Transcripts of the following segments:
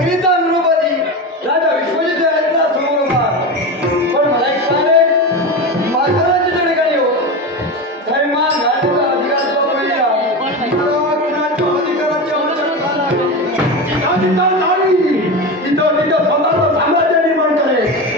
नगरीचा नृपती राजा विश्वजित यांचा समोर उभा. पण मला एक सांगेल, माथाराच्या ठिकाणी हो धर्मान घालण्याचा अधिकार जो पहिला कुणाच्या अधिकाराची आवश्यकता नाही. तिथं स्वतःचं साम्राज्य निर्माण करेल.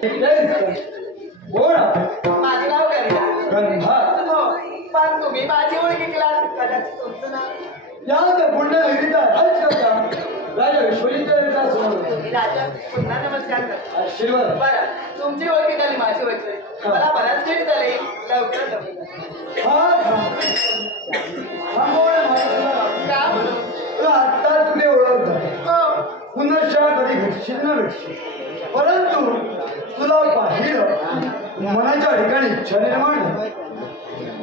कोण माझं नाव करीना. गंधा हो, पण तुम्ही माझी ओळख केला कदाचित तुमचं नाव. या पुण्यनगरीचा राज होता राजा विश्वजिताचा समोर राजा पुन्हा नमस्कार करतो. आशीर्वाद. बरं, तुमची ओळख झाली, माझी ओळख झाली. मला बराच वेळ झाले, लवकर जमेल. का म्हणून? तुला आता तुझे ओळख झाली हो, पुनश्च कधी भेटशील ना भेटशील, परंतु तुला पाहिलं मनाच्या ठिकाणी इच्छा निर्माण झाली.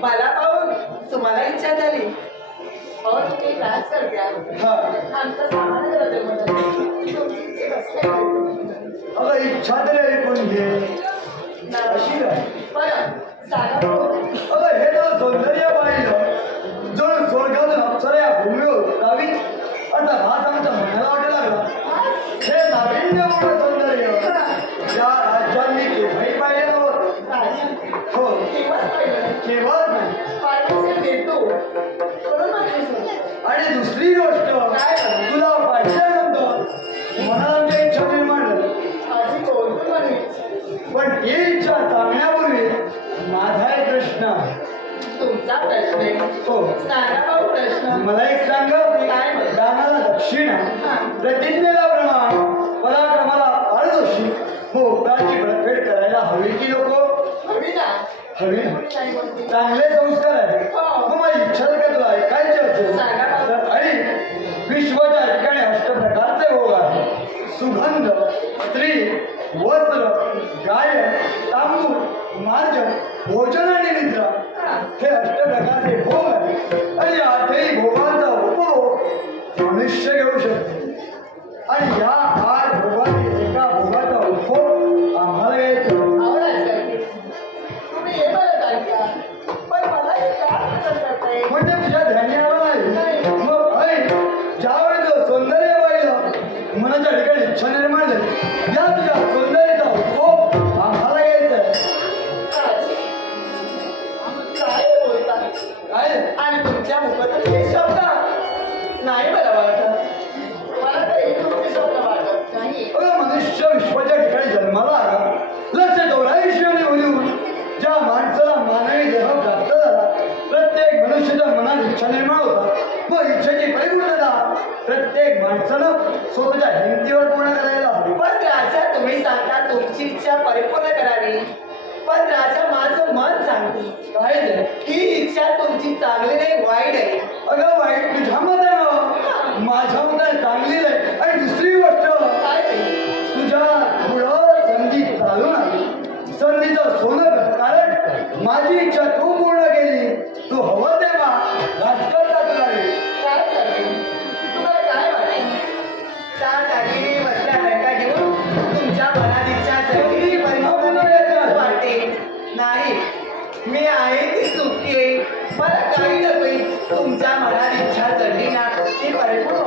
मला पाहून तुम्हाला इच्छा झाली. हो, तुम्ही त्रास करते हा. आमचं सामान करते म्हणून तुमची इच्छा कसं काय करते? अगं इच्छा तरी ऐकून घे. अशी काय बरं, सांगा बघू. अगं हे तर सौंदर्य पाहिलं जणू स्वर्गातून अप्सरा या भूमीवर उतरावी असा भास आमच्या मनाला वाटू लागला. हे नाविन्यपूर्ण सौंदर्य या राज्यांनी केव्हाही पाहिलं नव्हतं. हो, केव्हाच पाहिलं केव्हाच नाही. पाहिजे देतो म्हणून माझी सोय. आणि दुसरी गोष्ट तुला पाहिल्यानंतर मनाला आमच्या इच्छा निर्माण झाली. माझी कोणती म्हणे पण ही इच्छा सांगण्यापूर्वी माझा एक प्रश्न आहे. तुमचा प्रश्न आहे. हो, सांगा भाऊ प्रश्न. मला एक सांग. काय म्हणतो? दानाला दक्षिणा, हा. प्रतिज्ञेला प्रमाण, पराक्रमाला पारदर्शी, भोगाची परतफेड करायला हवी की नको? हवी ना. हवी ना. काय बोलते? चांगले संस्कार आहे. हो. मग माझी इच्छा जर का तुला ऐकायची असेल सांगा बाबा. तर ऐक. विश्वाच्या ठिकाणी अष्ट प्रकारचे भोग आहे. सुगंध, स्त्री, वस्त्र, गायन, तांबूळ, मार्जन, भोजन आणि निद्रा हे अष्ट प्रकारचे भोग आहेत. आणि आठही भोगांचा उपभोग मनुष्य घेऊ शकतो. आणि या 8 भोगातील एका भोगाचा उपभोग आम्हाला घ्यायचा. आवडच करते. तुम्ही हे बरं सांगता, पण मला हे का पसंत करताय? म्हणजे तुझ्या ध्यानी आलं नाही. मग ऐक, ज्यावेळी तुझं सौंदर्य पाहिलं मनाच्या ठिकाणी इच्छा निर्माण झाली. या तुझ्या सौंदर्याचा उपभोग आम्हाला घ्यायचा आहे. काय बोलताय? काय आणि तुमच्या मुखातून हे शब्द नाही मला वाटत. मला तर हे तुमचे शब्द वाटत नाही. अगं मनुष्य विश्वाच्या ठिकाणी जन्माला आला. लक्ष 84 होऊन ज्या माणसाला मानवी देह प्राप्त झाला, प्रत्येक मनुष्याच्या मनात इच्छा निर्माण होता. मग इच्छेची परिपूर्णता प्रत्येक माणसानं स्वतःच्या हिमतीवर पूर्ण करायला हवी. पण राजा, तुम्ही सांगता तुमची इच्छा परिपूर्ण करावी, पण राजा माझं मन सांगते काय ते? ही इच्छा तुमची चांगली नाही, वाईट आहे. अगं वाईट तुझ्या मतानं, माझ्या मतानं चांगली नाही. आणि दुसरी गोष्ट, काय ते? तुझ्या पुढं संधी चालून आली. संधीचं सोनं कर. कारण माझी इच्छा तू पूर्ण केली. तू हवं तेव्हा राजकारणात लागली. काय चाललंय? तुम्हाला काय वाटतं? त्या दागिने बसल्या नका घेऊन तुमच्या मनात इच्छा जगली परिपूर्ण करायचं वाटते. नाही, मी आहे ती सुखी आहे. मला काही नकोय. तुमच्या मनात इच्छा जगली ना ती परिपूर्ण